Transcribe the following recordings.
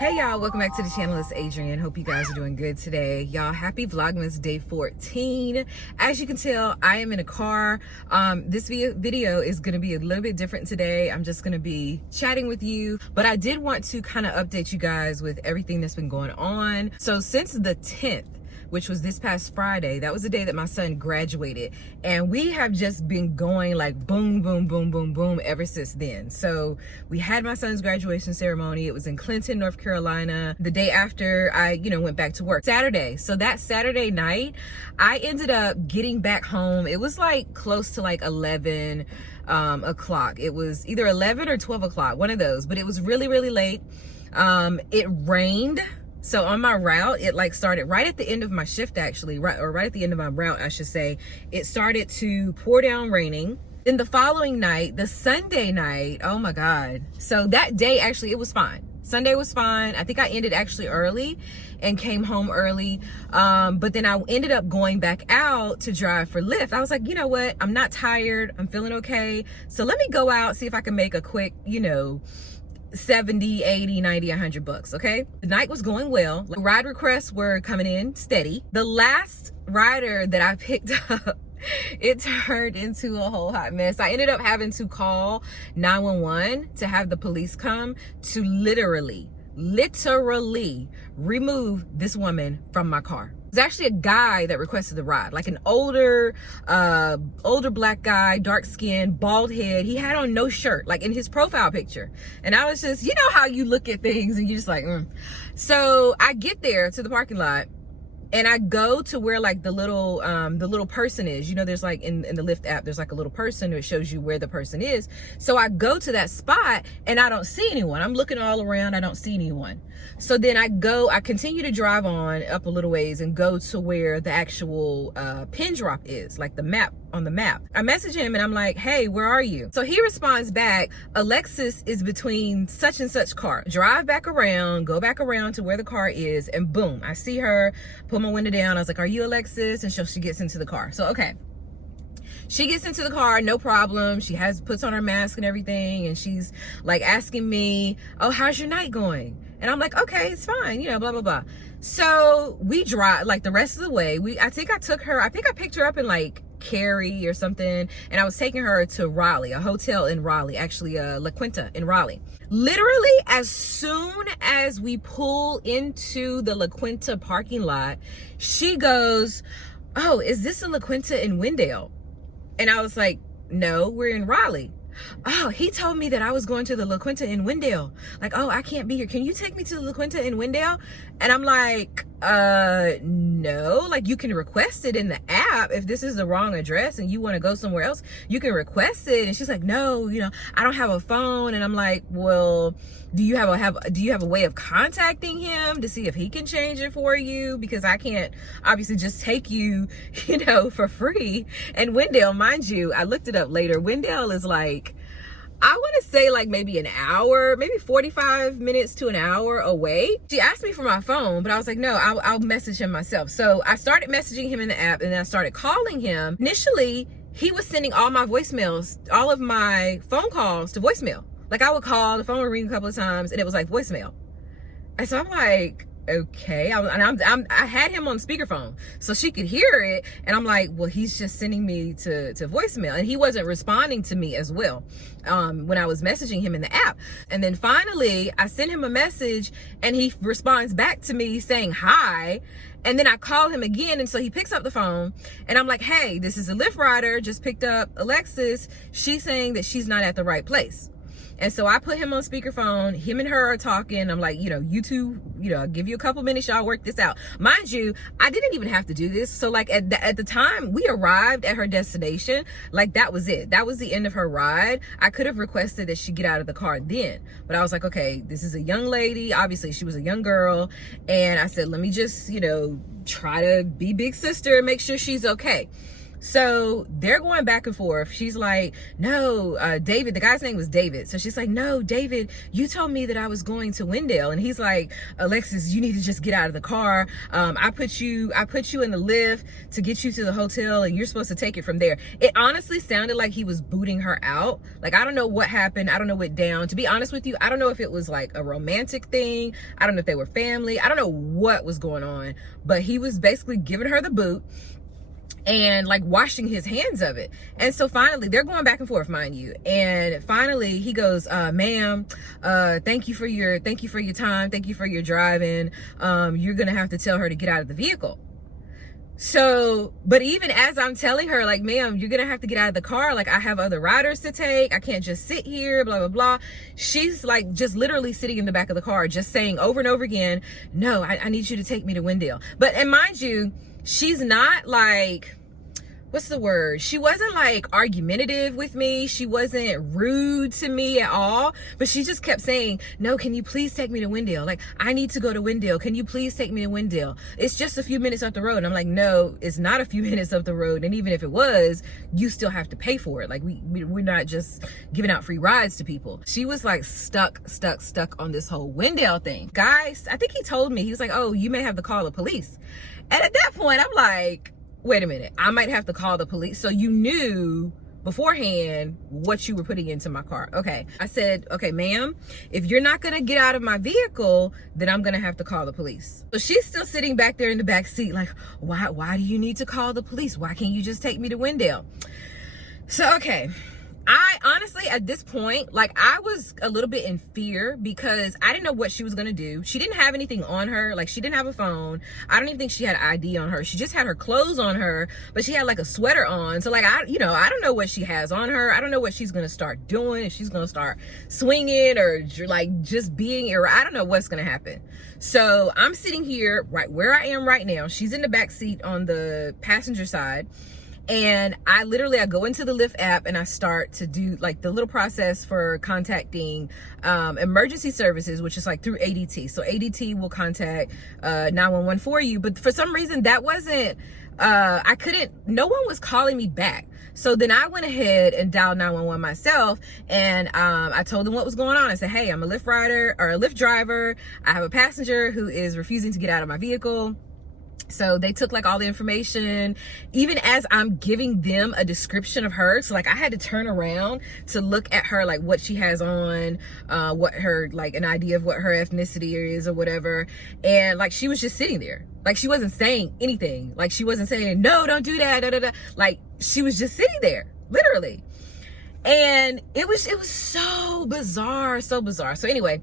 Hey y'all, welcome back to the channel. It's Adrienne. Hope you guys are doing good today. Y'all, happy Vlogmas day 14. As you can tell, I am in a car. This video is going to be a little bit different today. I'm just going to be chatting with you, but I did want to kind of update you guys with everything that's been going on. So since the 10th, which was this past Friday, that was the day that my son graduated, and we have just been going like boom, boom, boom, boom, boom ever since then. So we had my son's graduation ceremony. It was in Clinton, North Carolina. The day after I, went back to work, Saturday. So that Saturday night, I ended up getting back home. It was like close to like 11 o'clock. It was either 11 or 12 o'clock, one of those, but it was really, really late. It rained. So on my route, it like started right at the end of my shift, actually, right at the end of my route, I should say. It started to pour down raining. Then the following night, the Sunday night, oh my God. So that day, actually, it was fine. Sunday was fine. I think I ended actually early and came home early. But then I ended up going back out to drive for Lyft. I was like, you know what? I'm not tired. I'm feeling okay. So let me go out, see if I can make a quick, 70, 80, 90, 100 bucks, okay? The night was going well. Ride requests were coming in steady. The last rider that I picked up, it turned into a whole hot mess. I ended up having to call 911 to have the police come to literally remove this woman from my car. It was actually a guy that requested the ride, like an older black guy, dark skin, bald head. He had on no shirt, like in his profile picture. And I was just, how you look at things and you're just like, So I get there to the parking lot and I go to where like the little person is. There's like in the Lyft app, there's like a little person that shows you where the person is. So I go to that spot and I don't see anyone. I'm looking all around, I don't see anyone. So then I continue to drive on up a little ways and go to where the actual pin drop is, like the map on the map. I message him and I'm like, hey, where are you? So he responds back, Alexis is between such and such car. Drive back around, go back around to where the car is, and boom, I see her, put my window down. I was like, are you Alexis? And she gets into the car. So, okay. She gets into the car, no problem. She puts on her mask and everything. And she's like asking me, oh, how's your night going? And I'm like, okay, it's fine, blah, blah, blah. So we drive like the rest of the way. I think I picked her up in like Cary or something. And I was taking her to Raleigh, a hotel in Raleigh, actually La Quinta in Raleigh. Literally, as soon as we pull into the La Quinta parking lot, she goes, oh, is this a La Quinta in Wendell? And I was like, no, we're in Raleigh. Oh, he told me that I was going to the La Quinta in Wendell. Like, oh, I can't be here. Can you take me to the La Quinta in Wendell? And I'm like, no, like you can request it in the app. If this is the wrong address and you want to go somewhere else, you can request it. And she's like, no, I don't have a phone. And I'm like, well, do you have a way of contacting him to see if he can change it for you? Because I can't obviously just take you, for free. And Wendell, mind you, I looked it up later. Wendell is like, I want to say like maybe an hour, maybe 45 minutes to an hour away. She asked me for my phone, but I was like, no, I'll message him myself. So I started messaging him in the app and then I started calling him. Initially, he was sending all my voicemails, all of my phone calls to voicemail. Like I would call, the phone would ring a couple of times and it was like voicemail. And so I'm like, okay. I had him on speakerphone so she could hear it. And I'm like, well, he's just sending me to voicemail. And he wasn't responding to me as well when I was messaging him in the app. And then finally, I sent him a message and he responds back to me saying hi. And then I call him again. And so he picks up the phone and I'm like, hey, this is a Lyft rider, just picked up Alexis. She's saying that she's not at the right place. And so I put him on speakerphone, him and her are talking. I'm like, you two, I'll give you a couple minutes, y'all work this out. Mind you, I didn't even have to do this. So like at the time we arrived at her destination, like that was it. That was the end of her ride. I could have requested that she get out of the car then, but I was like, okay, this is a young lady. Obviously she was a young girl. And I said, let me just, try to be big sister and make sure she's okay. So they're going back and forth. She's like, no, David, the guy's name was David. So she's like, no, David, you told me that I was going to Wendell. And he's like, Alexis, you need to just get out of the car. I put you in the Lyft to get you to the hotel, and you're supposed to take it from there. It honestly sounded like he was booting her out. Like, I don't know what happened. I don't know what down. To be honest with you, I don't know if it was like a romantic thing. I don't know if they were family. I don't know what was going on, but he was basically giving her the boot and like washing his hands of it. And so finally they're going back and forth, mind you, and finally he goes, ma'am, thank you for your time, thank you for your driving, you're gonna have to tell her to get out of the vehicle. So, but even as I'm telling her, like, ma'am, you're gonna have to get out of the car, like, I have other riders to take, I can't just sit here, blah blah blah, she's like just literally sitting in the back of the car just saying over and over again, no, I need you to take me to Wendell. But, and mind you, she's not like, what's the word? She wasn't like argumentative with me. She wasn't rude to me at all, but she just kept saying, no, can you please take me to Wendell? Like, I need to go to Wendell. Can you please take me to Wendell? It's just a few minutes up the road. And I'm like, no, it's not a few minutes up the road. And even if it was, you still have to pay for it. Like, we're not just giving out free rides to people. She was like stuck on this whole Wendell thing. Guys, I think he told me, he was like, oh, you may have to call the police. And at that point, I'm like, wait a minute, I might have to call the police. So you knew beforehand what you were putting into my car. Okay. I said, okay, ma'am, if you're not going to get out of my vehicle, then I'm going to have to call the police. So she's still sitting back there in the back seat like, why do you need to call the police? Why can't you just take me to Wendell? So, okay. I honestly, at this point, like, I was a little bit in fear because I didn't know what she was going to do. She didn't have anything on her. Like, she didn't have a phone. I don't even think she had ID on her. She just had her clothes on her, but she had like a sweater on. So like, I don't know what she has on her. I don't know what she's going to start doing. If she's going to start swinging or like just being, or I don't know what's going to happen. So I'm sitting here right where I am right now. She's in the back seat on the passenger side. And I go into the Lyft app and I start to do like the little process for contacting emergency services, which is like through ADT. So ADT will contact 911 for you. But for some reason that wasn't, no one was calling me back. So then I went ahead and dialed 911 myself, and I told them what was going on. I said, hey, I'm a Lyft rider or a Lyft driver. I have a passenger who is refusing to get out of my vehicle. So they took like all the information, even as I'm giving them a description of her. So like I had to turn around to look at her, like what she has on, what her, like an idea of what her ethnicity is or whatever. And like, she was just sitting there. Like she wasn't saying anything. Like she wasn't saying, no, don't do that. Da, da, da. Like she was just sitting there, literally. And it was so bizarre, so bizarre. So anyway,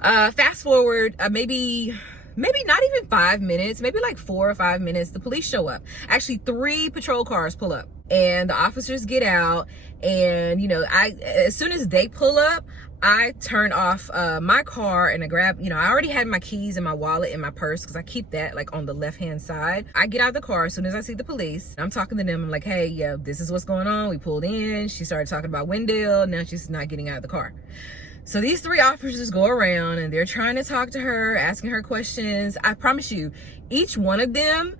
fast forward, maybe not even 5 minutes, maybe like 4 or 5 minutes, the police show up. Actually, 3 patrol cars pull up and the officers get out. And, as soon as they pull up, I turn off my car and I grab, I already had my keys and my wallet in my purse because I keep that like on the left-hand side. I get out of the car as soon as I see the police. I'm talking to them. I'm like, hey, yeah, this is what's going on. We pulled in. She started talking about Wendell. Now she's not getting out of the car. So these 3 officers go around and they're trying to talk to her, asking her questions. I promise you, each one of them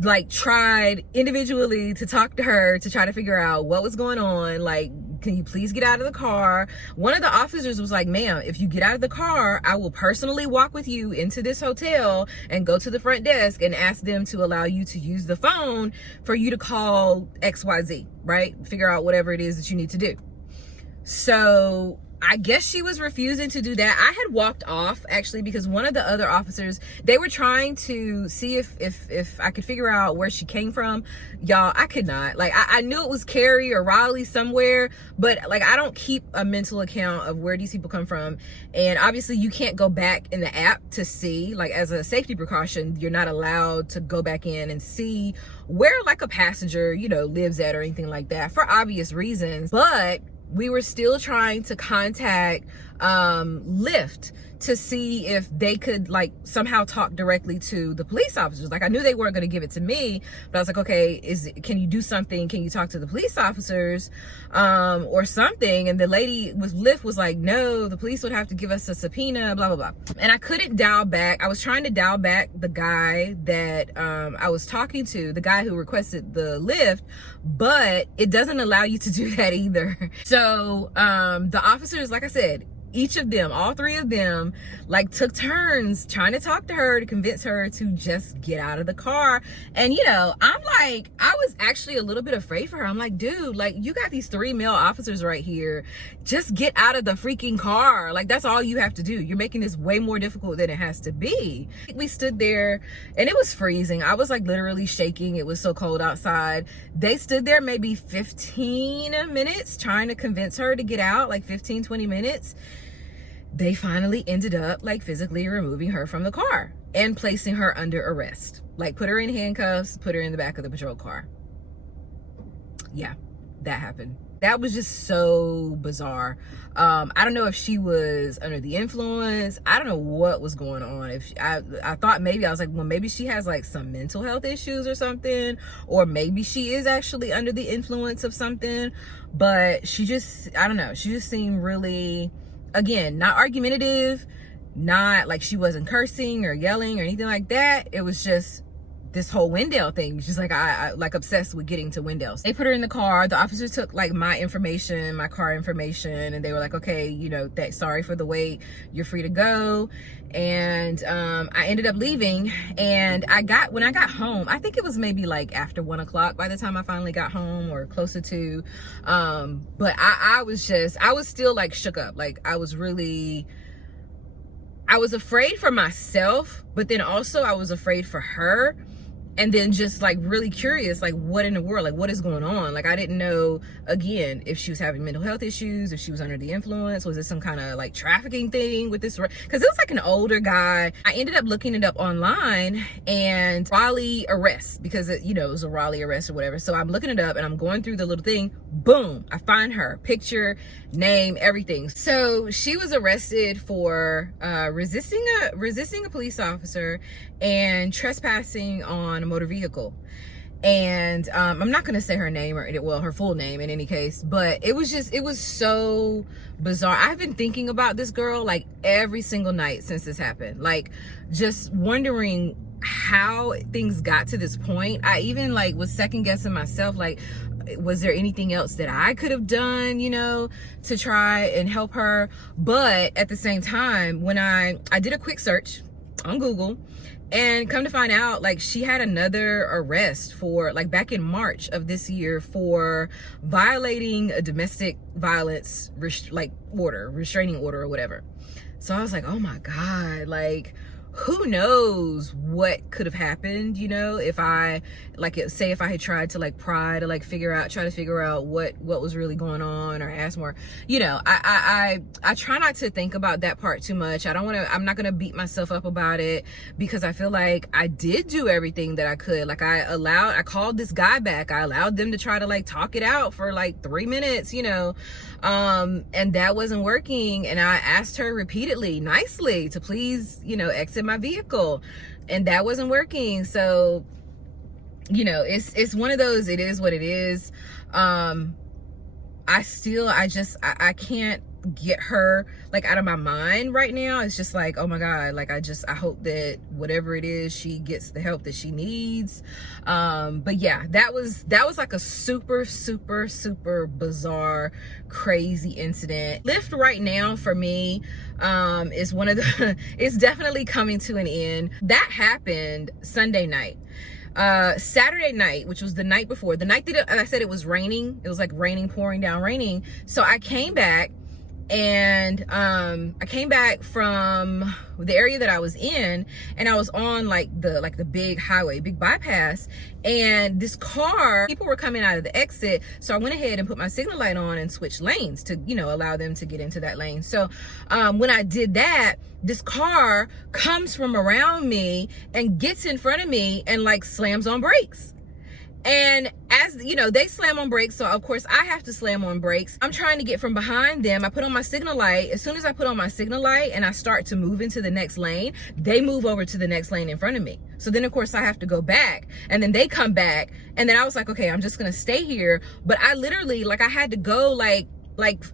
like tried individually to talk to her to try to figure out what was going on. Like, can you please get out of the car? One of the officers was like, ma'am, if you get out of the car, I will personally walk with you into this hotel and go to the front desk and ask them to allow you to use the phone for you to call XYZ, right? Figure out whatever it is that you need to do. So I guess she was refusing to do that. I had walked off actually because one of the other officers, they were trying to see if I could figure out where she came from. Y'all, I could not. Like I knew it was Cary or Raleigh somewhere, but like I don't keep a mental account of where these people come from. And obviously you can't go back in the app to see, like as a safety precaution, you're not allowed to go back in and see where like a passenger, lives at or anything like that for obvious reasons. But we were still trying to contact Lyft to see if they could like somehow talk directly to the police officers. Like I knew they weren't going to give it to me, but I was like, okay, can you do something? Can you talk to the police officers or something? And the lady with Lyft was like, no, the police would have to give us a subpoena, blah, blah, blah. And I couldn't dial back. I was trying to dial back the guy that I was talking to, the guy who requested the Lyft, but it doesn't allow you to do that either. So the officers, like I said, each of them, all three of them, like took turns trying to talk to her to convince her to just get out of the car. And you know, I'm like, I was actually a little bit afraid for her. I'm like, dude, like you got these 3 male officers right here. Just get out of the freaking car. Like that's all you have to do. You're making this way more difficult than it has to be. We stood there and it was freezing. I was like literally shaking. It was so cold outside. They stood there maybe 15 minutes trying to convince her to get out, like 15, 20 minutes. They finally ended up like physically removing her from the car and placing her under arrest. Like put her in handcuffs, put her in the back of the patrol car. Yeah, that happened. That was just so bizarre. I don't know if she was under the influence. I don't know what was going on. I thought maybe, I was like, well, maybe she has like some mental health issues or something, or maybe she is actually under the influence of something. But she just, I don't know. She just seemed really, again, not argumentative, not like she wasn't cursing or yelling or anything like that. It was just this whole Wendell thing. Just like I like obsessed with getting to Wendell. They put her in the car. The officers took like my information, my car information, and they were like, okay, you know, sorry for the wait. You're free to go. And I ended up leaving. And when I got home, I think it was maybe like after 1 o'clock by the time I finally got home, or closer to. But I was still like shook up. Like I was afraid for myself, but then also I was afraid for her. And then just like really curious, like what in the world, like what is going on? Like I didn't know, again, if she was having mental health issues, if she was under the influence, was it some kind of like trafficking thing with this? Because it was like an older guy. I ended up looking it up online, and Raleigh arrest, because it, you know, it was a Raleigh arrest or whatever. So I'm looking it up and I'm going through the little thing. Boom, I find her picture, name, everything. So she was arrested for resisting a police officer and trespassing on a motor vehicle. And I'm not gonna say her name, or well, her full name in any case, but it was so bizarre. I've been thinking about this girl like every single night since this happened, like just wondering how things got to this point. I even like was second guessing myself, like was there anything else that I could have done, you know, to try and help her? But at the same time, when I did a quick search on Google, and come to find out, like she had another arrest for like back in March of this year for violating a domestic violence restraining order or whatever. So I was like, oh my God, like who knows what could have happened, you know, if I say if I had tried to like pry to like try to figure out what was really going on, or ask more, you know. I try not to think about that part too much. I'm not gonna beat myself up about it, because I feel like I did do everything that I could. Like I called this guy back. I allowed them to try to like talk it out for like 3 minutes, you know, and that wasn't working. And I asked her repeatedly, nicely, to please, you know, exit my vehicle, and that wasn't working. So, you know, it's one of those, it is what it is. I can't get her like out of my mind right now. It's just like, oh my God, like I hope that whatever it is, she gets the help that she needs. But yeah, that was like a super bizarre, crazy incident. Lyft right now for me is one of the it's definitely coming to an end. That happened Sunday night. Saturday night, which was the night before, the night that I said it was raining, it was like raining, pouring down raining. So I came back, and I came back from the area that I was in, and I was on like the big highway, big bypass, and this car, people were coming out of the exit. So I went ahead and put my signal light on and switched lanes to, you know, allow them to get into that lane. So when I did that, this car comes from around me and gets in front of me and like slams on brakes. And as you know, they slam on brakes, so of course I have to slam on brakes. I'm trying to get from behind them. I put on my signal light. As soon as I put on my signal light and I start to move into the next lane, they move over to the next lane in front of me. So then of course I have to go back, and then they come back, and then I was like, okay, I'm just gonna stay here. But I literally, like, I had to go like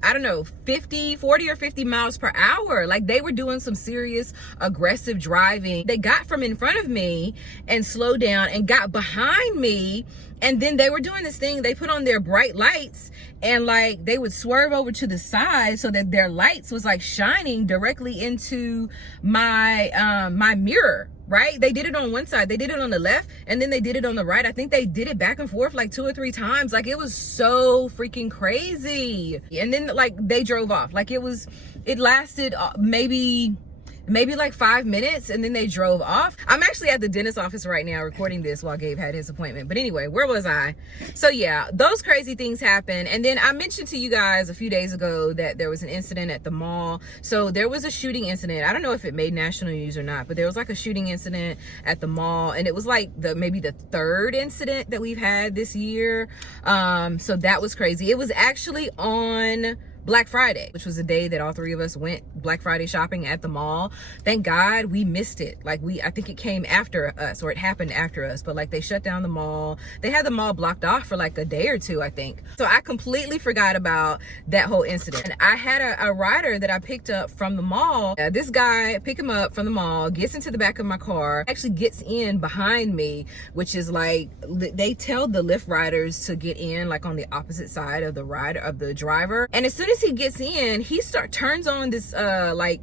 I don't know, 40 or 50 miles per hour. Like, they were doing some serious aggressive driving. They got from in front of me and slowed down and got behind me. And then they were doing this thing. They put on their bright lights, and like they would swerve over to the side so that their lights was like shining directly into my my mirror. Right? They did it on one side, they did it on the left, and then they did it on the right. I think they did it back and forth like 2 or 3 times. Like, it was so freaking crazy. And then like they drove off. Like, it lasted maybe like 5 minutes, and then they drove off. I'm actually at the dentist office right now recording this while Gabe had his appointment. But anyway, where was I? So yeah, those crazy things happen. And then I mentioned to you guys a few days ago that there was an incident at the mall. So there was a shooting incident. I don't know if it made national news or not, but there was like a shooting incident at the mall, and it was like maybe the 3rd incident that we've had this year. So that was crazy. It was actually on Black Friday, which was the day that all 3 of us went Black Friday shopping at the mall. Thank God we missed it. Like, I think it came after us, or it happened after us, but like they shut down the mall. They had the mall blocked off for like a day or 2, I think. So I completely forgot about that whole incident. And I had a rider that I picked up from the mall. This guy, pick him up from the mall, gets into the back of my car, actually gets in behind me, which is like, they tell the Lyft riders to get in like on the opposite side of the driver. And as soon as he gets in, he turns on this like,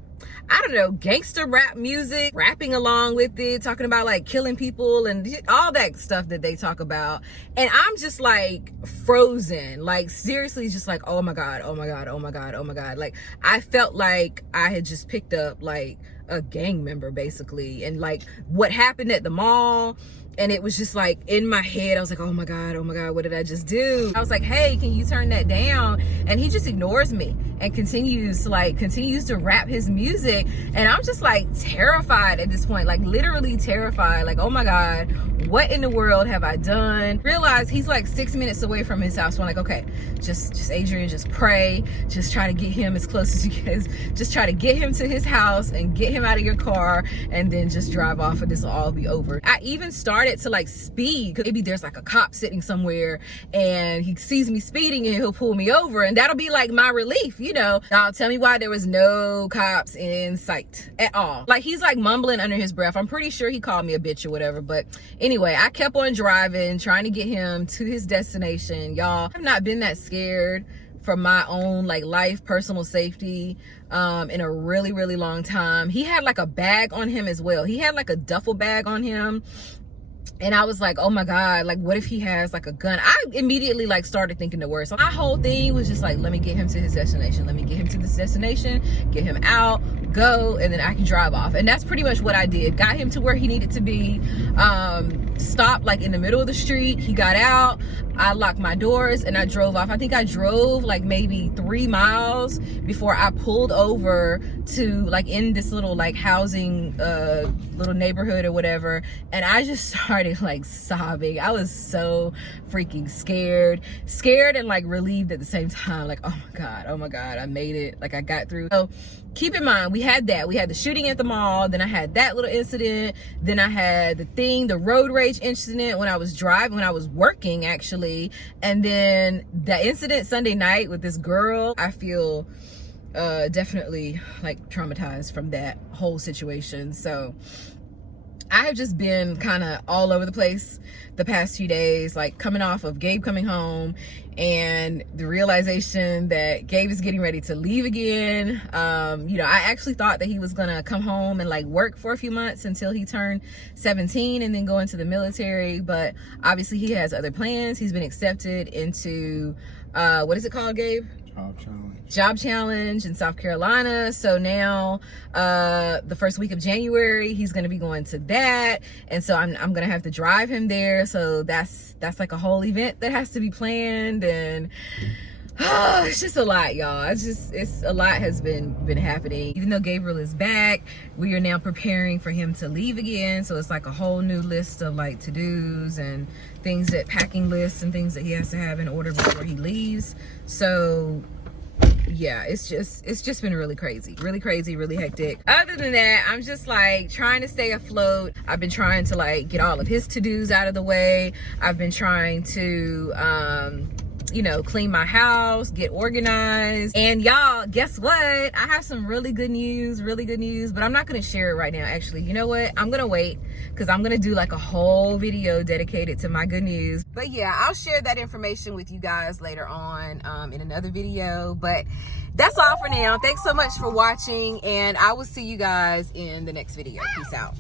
I don't know, gangster rap music, rapping along with it, talking about like killing people and all that stuff that they talk about. And I'm just like frozen, like seriously, just like, oh my God, oh my God, oh my God, oh my God. Like, I felt like I had just picked up like a gang member basically, and like what happened at the mall. And it was just like in my head, I was like, oh my God, what did I just do? I was like, hey, can you turn that down? And he just ignores me and continues to rap his music. And I'm just like terrified at this point, like literally terrified. Like, oh my God, what in the world have I done? Realize he's like 6 minutes away from his house. So I'm like, okay, just Adrian, just pray. Just try to get him as close as you can. Just try to get him to his house and get him out of your car, and then just drive off, and this will all be over. I even started to like speed, because maybe there's like a cop sitting somewhere and he sees me speeding and he'll pull me over, and that'll be like my relief, you know. Now tell me why there was no cops in sight at all. Like, he's like mumbling under his breath. I'm pretty sure he called me a bitch or whatever, but anyway, I kept on driving, trying to get him to his destination. Y'all, I've not been that scared for my own like life, personal safety in a really, really long time. He had like a bag on him as well. He had like a duffel bag on him. And I was like, oh my God, like what if he has like a gun? I immediately like started thinking the worst. So my whole thing was just like, let me get him to his destination. Let me get him to this destination, get him out, go, and then I can drive off. And that's pretty much what I did. Got him to where he needed to be, stopped like in the middle of the street. He got out, I locked my doors, and I drove off. I think I drove like maybe 3 miles before I pulled over to like in this little like housing little neighborhood or whatever. And I just started like sobbing. I was so freaking scared and like relieved at the same time. Like, oh my God, I made it. Like, I got through. So keep in mind, we had the shooting at the mall, then I had that little incident, then I had the road rage incident when I was working actually, and then the incident Sunday night with this girl. I feel definitely like traumatized from that whole situation. So I have just been kind of all over the place the past few days, like coming off of Gabe coming home and the realization that Gabe is getting ready to leave again. You know, I actually thought that he was gonna come home and like work for a few months until he turned 17 and then go into the military, but obviously he has other plans. He's been accepted into what is it called, Gabe? Job challenge in South Carolina. So now the first week of January he's going to be going to that, and so I'm going to have to drive him there. So that's like a whole event that has to be planned. And It's just a lot, y'all. It's a lot has been happening. Even though Gabriel is back, we are now preparing for him to leave again. So it's like a whole new list of like to-dos and things, that packing lists and things that he has to have in order before he leaves. So yeah, it's just been really crazy, really hectic. Other than that, I'm just like trying to stay afloat. I've been trying to like get all of his to-dos out of the way. I've been trying to you know, clean my house, get organized. And y'all, guess what? I have some really good news, but I'm not gonna share it right now. Actually, you know what? I'm gonna wait, because I'm gonna do like a whole video dedicated to my good news. But yeah, I'll share that information with you guys later on in another video. But that's all for now. Thanks so much for watching, and I will see you guys in the next video. Peace out.